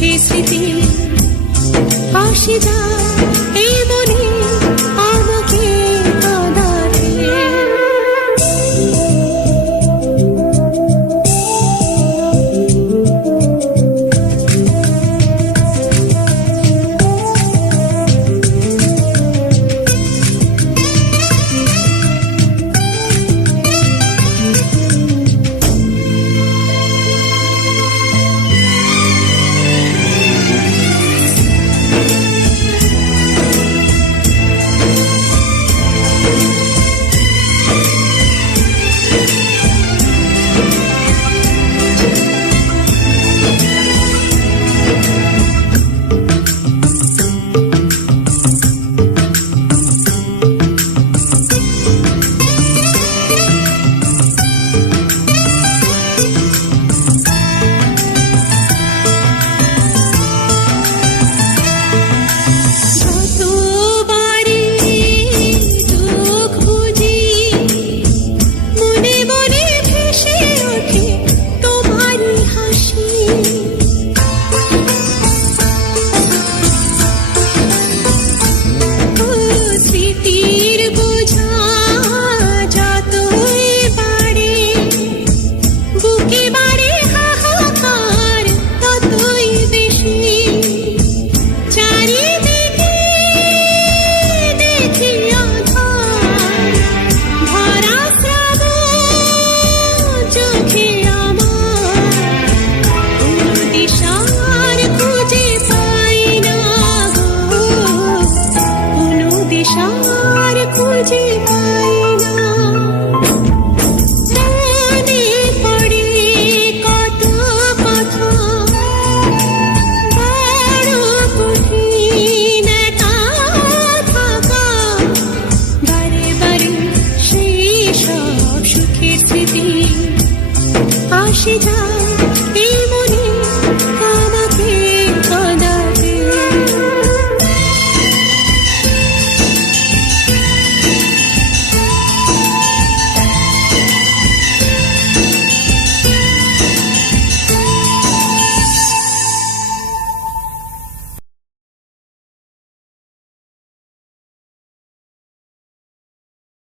রাখে স্মৃতি পাশে যায়